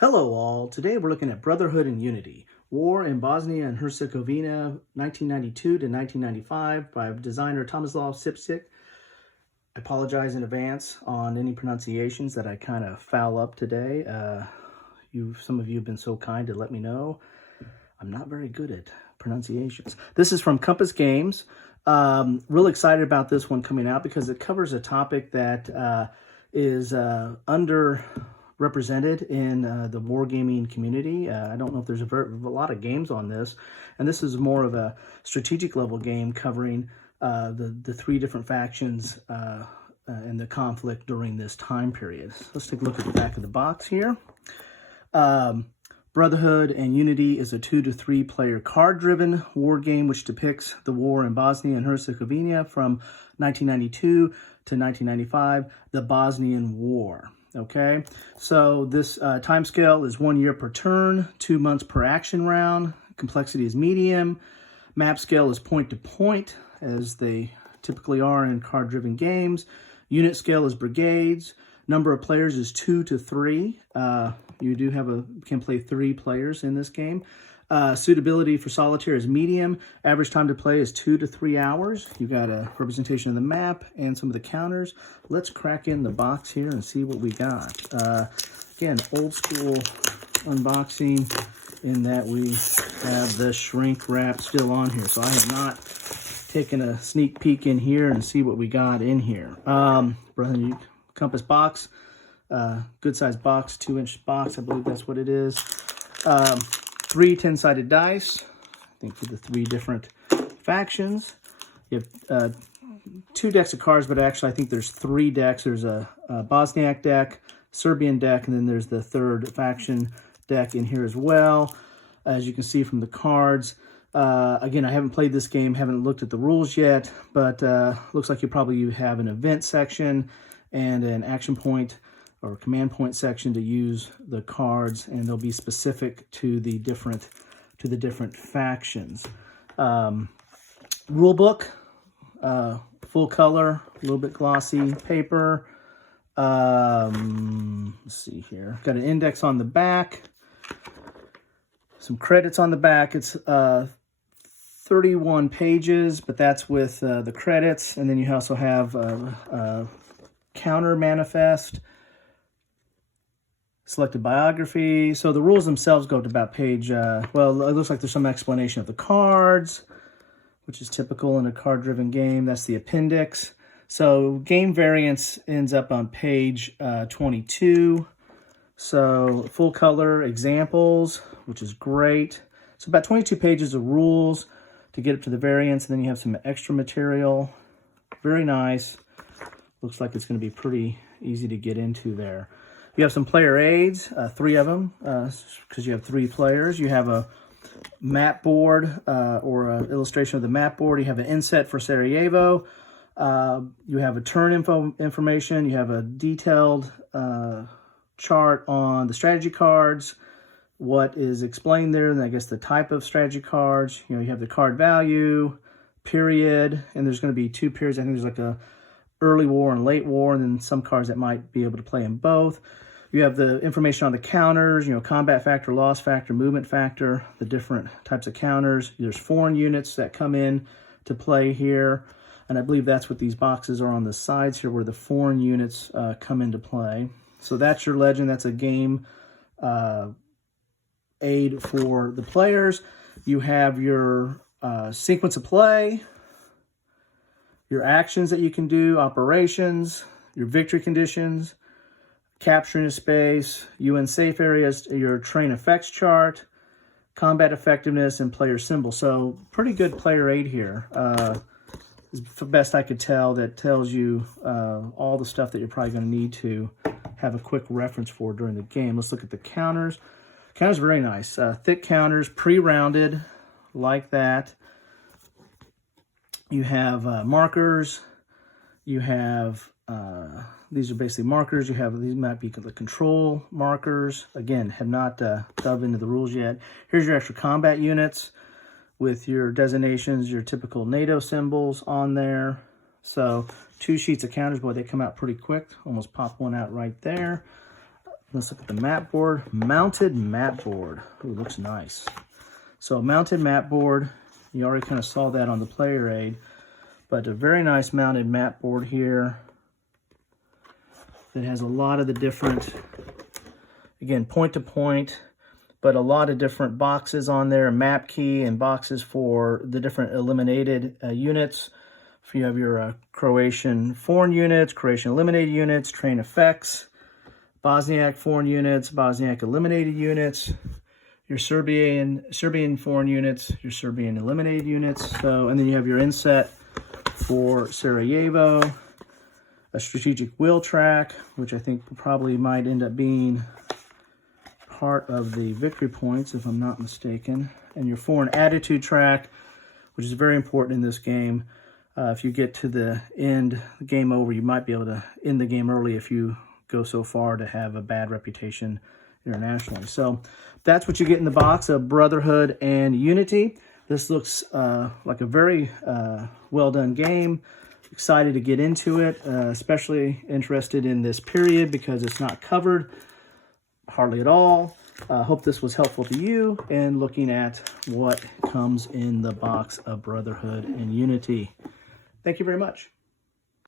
Hello all, today we're looking at Brotherhood and Unity, War in Bosnia and Herzegovina, 1992 to 1995 by designer Tomislav Sipsik. I apologize in advance on any pronunciations that I kind of foul up today. Some of you have been so kind to let me know. I'm not very good at pronunciations. This is from Compass Games. Really excited about this one coming out because it covers a topic that is underrepresented in the wargaming community. I don't know if there's a lot of games on this, and this is more of a strategic level game covering the three different factions and the conflict during this time period. So let's take a look at the back of the box here. Brotherhood and Unity is a 2 to 3 player card-driven war game which depicts the war in Bosnia and Herzegovina from 1992 to 1995, the Bosnian War. Okay, so this time scale is 1 year per turn, 2 months per action round. Complexity is medium. Map scale is point to point, as they typically are in card-driven games. Unit scale is brigades. Number of players is 2 to 3. You can play 3 players in this game. Suitability for solitaire is medium. Average time to play is 2 to 3 hours. You got a representation of the map and some of the counters. Let's crack in the box here and see what we got. Again, old school unboxing in that we have the shrink wrap still on here. So I have not taken a sneak peek in here and see what we got in here. Brotherhood Compass box. Good size box, 2-inch box, I believe that's what it is. 3 10-sided dice, I think for the 3 different factions. You have 2 decks of cards, but actually I think there's 3 decks. There's a Bosniak deck, Serbian deck, and then there's the 3rd faction deck in here as well. As you can see from the cards. Again, I haven't played this game, haven't looked at the rules yet, but looks like you probably have an event section and an action point or command point section to use the cards, and they'll be specific to the different factions. Rule book, full color, a little bit glossy paper. Let's see here. Got an index on the back. Some credits on the back. It's 31 pages, but that's with the credits, and then you also have counter manifest. Selected biography. So the rules themselves go to about page, well, it looks like there's some explanation of the cards, which is typical in a card-driven game. That's the appendix. So game variance ends up on page 22. So full color examples, which is great. So about 22 pages of rules to get up to the variance, and then you have some extra material. Very nice. Looks like it's going to be pretty easy to get into there. You have some player aids, 3 of them, because you have 3 players. You have a map board or an illustration of the map board. You have an inset for Sarajevo. You have a turn information. You have a detailed chart on the strategy cards, what is explained there, and I guess the type of strategy cards. You have the card value, period, and there's going to be 2 periods. I think there's like a early war and late war, and then some cards that might be able to play in both. You have the information on the counters, combat factor, loss factor, movement factor, the different types of counters. There's foreign units that come in to play here, and I believe that's what these boxes are on the sides here, where the foreign units come into play. So that's your legend. That's a game aid for the players. You have your sequence of play, your actions that you can do, operations, your victory conditions, capturing a space, UN safe areas, your terrain effects chart, combat effectiveness, and player symbol. So pretty good player aid here. Is the best I could tell, that tells you all the stuff that you're probably going to need to have a quick reference for during the game. Let's look at the counters. Counters are very nice. Thick counters, pre-rounded, like that. You have markers. You have, these are basically markers. You have, these might be the control markers. Again, have not dove into the rules yet. Here's your extra combat units with your designations, your typical NATO symbols on there. So 2 sheets of counters, boy, they come out pretty quick. Almost pop one out right there. Let's look at the mat board. Mounted mat board. Ooh, looks nice. So mounted mat board, you already kind of saw that on the player aid, but a very nice mounted mat board here that has a lot of the different, again, point to point, but a lot of different boxes on there, map key and boxes for the different eliminated units. So you have your Croatian foreign units, Croatian eliminated units, train effects, Bosniak foreign units, Bosniak eliminated units, your Serbian foreign units, your Serbian eliminated units. So, and then you have your inset for Sarajevo, a strategic wheel track, which I think probably might end up being part of the victory points, if I'm not mistaken, and your foreign attitude track, which is very important in this game. If you get to the end, game over, you might be able to end the game early if you go so far to have a bad reputation internationally. So that's what you get in the box of Brotherhood and Unity. This looks like a very well done game. Excited to get into it, especially interested in this period because it's not covered hardly at all. Hope this was helpful to you and looking at what comes in the box of Brotherhood and Unity. Thank you very much.